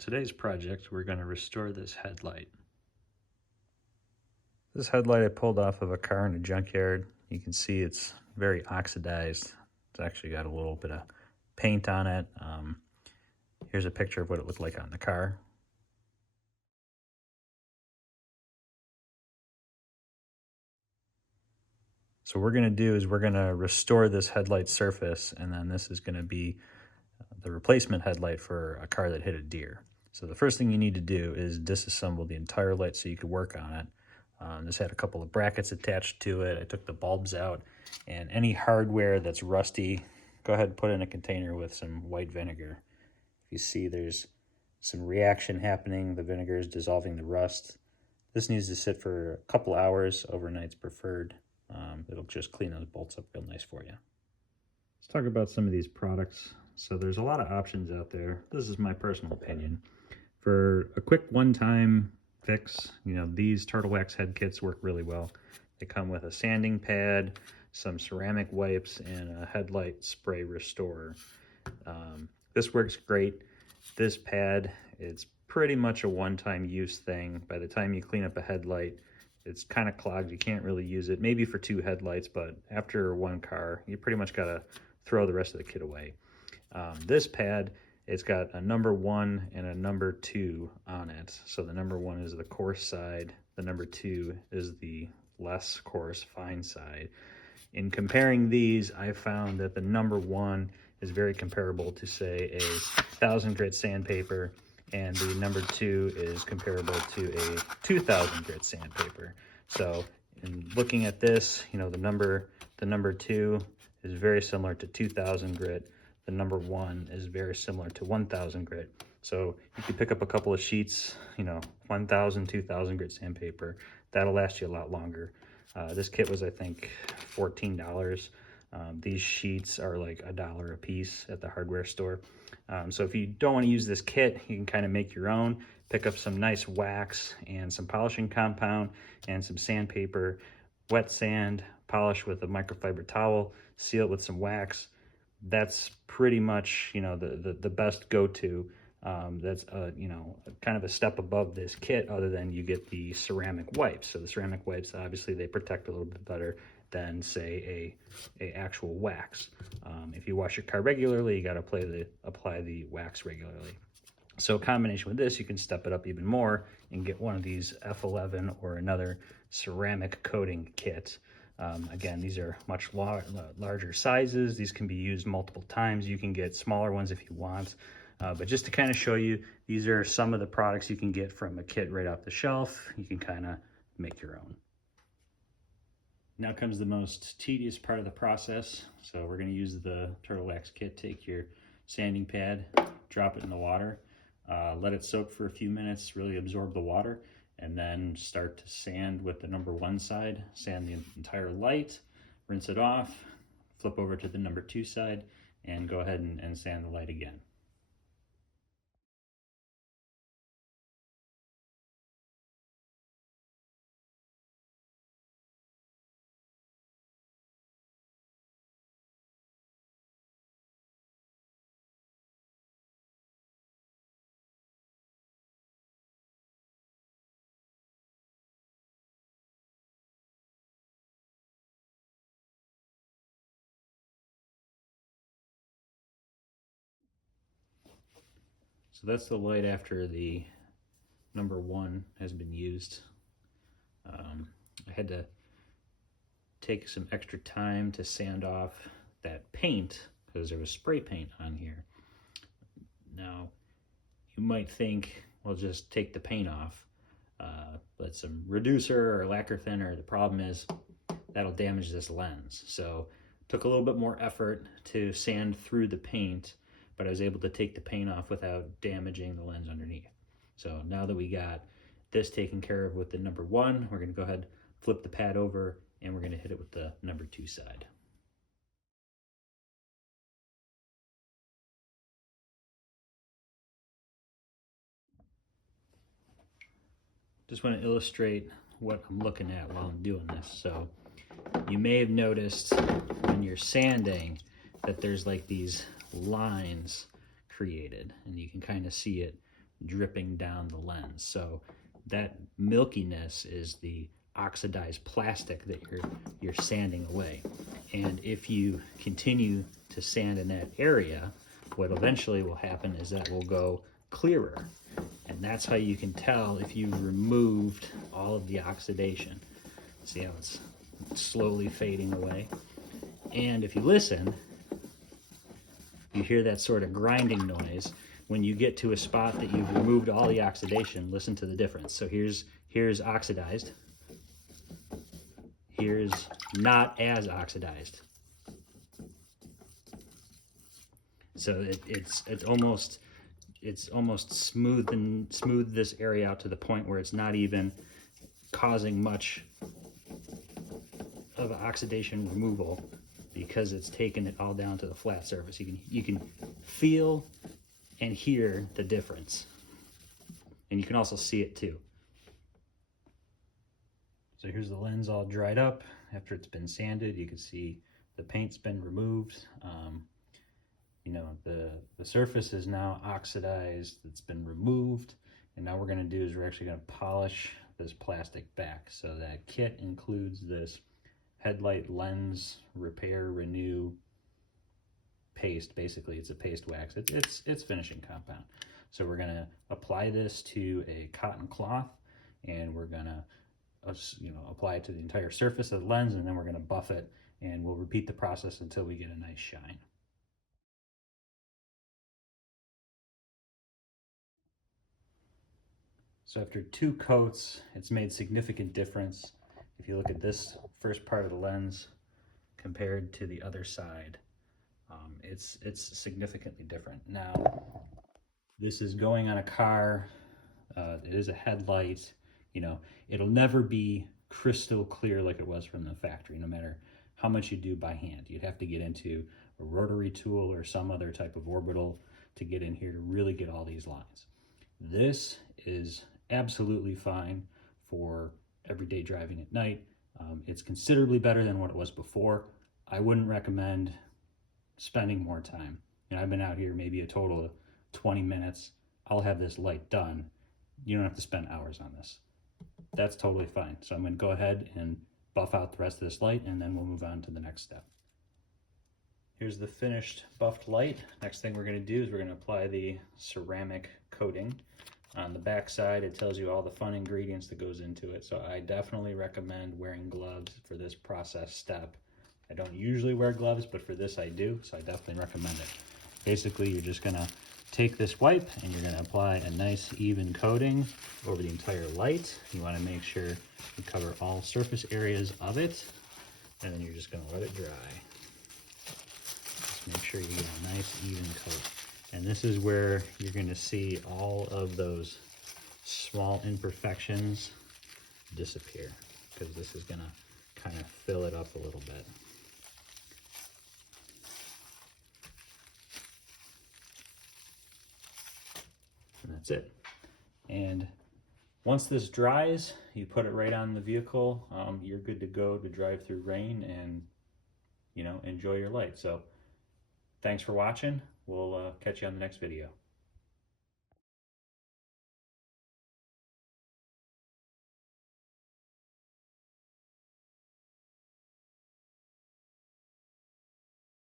Today's project, we're going to restore this headlight. This headlight I pulled off of a car in a junkyard. You can see it's very oxidized. It's actually got a little bit of paint on it. Here's a picture of what it looked like on the car. So what we're going to do is we're going to restore this headlight surface, and then this is going to be the replacement headlight for a car that hit a deer. So the first thing you need to do is disassemble the entire light so you could work on it. This had a couple of brackets attached to it. I took the bulbs out, and any hardware that's rusty, go ahead and put in a container with some white vinegar. If you see there's some reaction happening, the vinegar is dissolving the rust. This needs to sit for a couple hours, overnight's preferred. It'll just clean those bolts up real nice for you. Let's talk about some of these products. So there's a lot of options out there. This is my personal opinion. For a quick one-time fix, these Turtle Wax head kits work really well. They come with a sanding pad, some ceramic wipes, and a headlight spray restorer. This works great. This pad, it's pretty much a one-time use thing. By the time you clean up a headlight, it's kind of clogged. You can't really use it, maybe for 2 headlights, but after one car, you pretty much got to throw the rest of the kit away. This pad, it's got a number 1 and a number 2 on it. So the number 1 is the coarse side. The number 2 is the less coarse, fine side. In comparing these, I found that the number 1 is very comparable to, say, a 1,000 grit sandpaper, and the number 2 is comparable to a 2,000 grit sandpaper. So in looking at this, the number 2 is very similar to 2,000 grit. The number 1 is very similar to 1,000 grit. So you could pick up a couple of sheets, 1,000, 2,000 grit sandpaper. That'll last you a lot longer. This kit was, I think, $14. These sheets are like $1 a piece at the hardware store. So if you don't want to use this kit, you can kind of make your own. Pick up some nice wax and some polishing compound and some sandpaper, wet sand, polish with a microfiber towel, seal it with some wax. That's pretty much, the best go-to. That's kind of a step above this kit, other than you get the ceramic wipes. So the ceramic wipes, obviously, they protect a little bit better than, say, a actual wax. If you wash your car regularly, you got to apply the wax regularly. So in combination with this, you can step it up even more and get one of these F11 or another ceramic coating kit. Again, these are much larger sizes. These can be used multiple times. You can get smaller ones if you want. But just to kind of show you, these are some of the products you can get from a kit right off the shelf. You can kind of make your own. Now comes the most tedious part of the process. So we're going to use the Turtle Wax kit. Take your sanding pad, drop it in the water, let it soak for a few minutes, really absorb the water, and then start to sand with the number 1 side. Sand the entire light, rinse it off, flip over to the number 2 side, and go ahead and sand the light again. So that's the light after the number 1 has been used. I had to take some extra time to sand off that paint because there was spray paint on here. Now, you might think, well, just take the paint off, but some reducer or lacquer thinner, the problem is that'll damage this lens. So it took a little bit more effort to sand through the paint, but I was able to take the paint off without damaging the lens underneath. So now that we got this taken care of with the number 1, we're going to go ahead, flip the pad over, and we're going to hit it with the number 2 side. Just want to illustrate what I'm looking at while I'm doing this. So you may have noticed when you're sanding that there's like these lines created, and you can kind of see it dripping down the lens. So that milkiness is the oxidized plastic that you're sanding away. And if you continue to sand in that area, what eventually will happen is that will go clearer. And that's how you can tell if you've removed all of the oxidation. See how it's slowly fading away? And if you listen, you hear that sort of grinding noise. When you get to a spot that you've removed all the oxidation, listen to the difference. So here's oxidized. Here's not as oxidized. So it's almost smoothed this area out to the point where it's not even causing much of oxidation removal, because it's taken it all down to the flat surface. You can feel and hear the difference, and you can also see it too. So here's the lens all dried up after it's been sanded. You can see the paint's been removed. You know, the surface is now oxidized. It's been removed, and now what we're going to do is we're actually going to polish this plastic back. So that kit includes this Headlight lens repair renew paste. Basically, it's a paste wax. It's finishing compound. So we're going to apply this to a cotton cloth, and we're going to apply it to the entire surface of the lens, and then we're going to buff it, and we'll repeat the process until we get a nice shine. So after 2 coats, it's made significant difference. If you look at this first part of the lens compared to the other side, it's significantly different. Now, this is going on a car. It is a Headlight. You know, it'll never be crystal clear like it was from the factory, no matter how much you do by hand. You'd have to get into a rotary tool or some other type of orbital to get in here to really get all these lines. This is absolutely fine for everyday driving at night. It's considerably better than what it was before. I wouldn't recommend spending more time. You know, I've been out here maybe a total of 20 minutes. I'll have this light done. You don't have to spend hours on this. That's totally fine. So I'm going to go ahead and buff out the rest of this light, and then we'll move on to the next step. Here's the finished buffed light. Next thing we're going to do is we're going to apply the ceramic coating. On the back side, it tells you all the fun ingredients that goes into it. So I definitely recommend wearing gloves for this process step. I don't usually wear gloves, but for this I do, so I definitely recommend it. Basically, you're just gonna take this wipe and you're gonna apply a nice even coating over the entire light. You wanna make sure you cover all surface areas of it, and then you're just gonna let it dry. Just make sure you get a nice even coat. And this is where you're going to see all of those small imperfections disappear, because this is going to kind of fill it up a little bit. And that's it. And once this dries, you put it right on the vehicle. You're good to go to drive through rain and, you know, enjoy your light. So thanks for watching. We'll catch you on the next video.